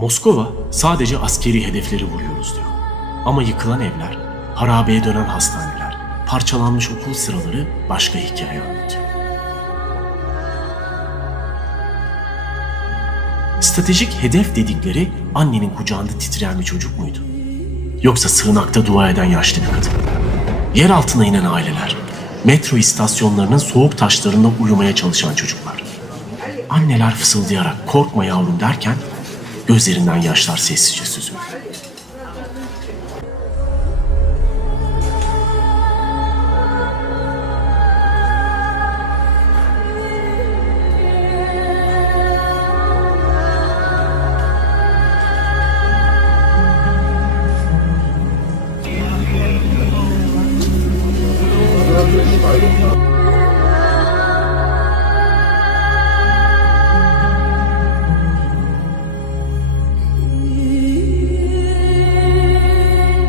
Moskova sadece askeri hedefleri vuruyoruz diyor. Ama yıkılan evler, harabeye dönen hastaneler, parçalanmış okul sıraları başka hikaye anlatıyor. Stratejik hedef dedikleri annenin kucağında titreyen bir çocuk muydu? Yoksa sığınakta dua eden yaşlı bir kadın? Yer altına inen aileler, metro istasyonlarının soğuk taşlarında uyumaya çalışan çocuklar. Anneler fısıldayarak korkma yavrum derken gözlerinden yaşlar sessizce süzülür.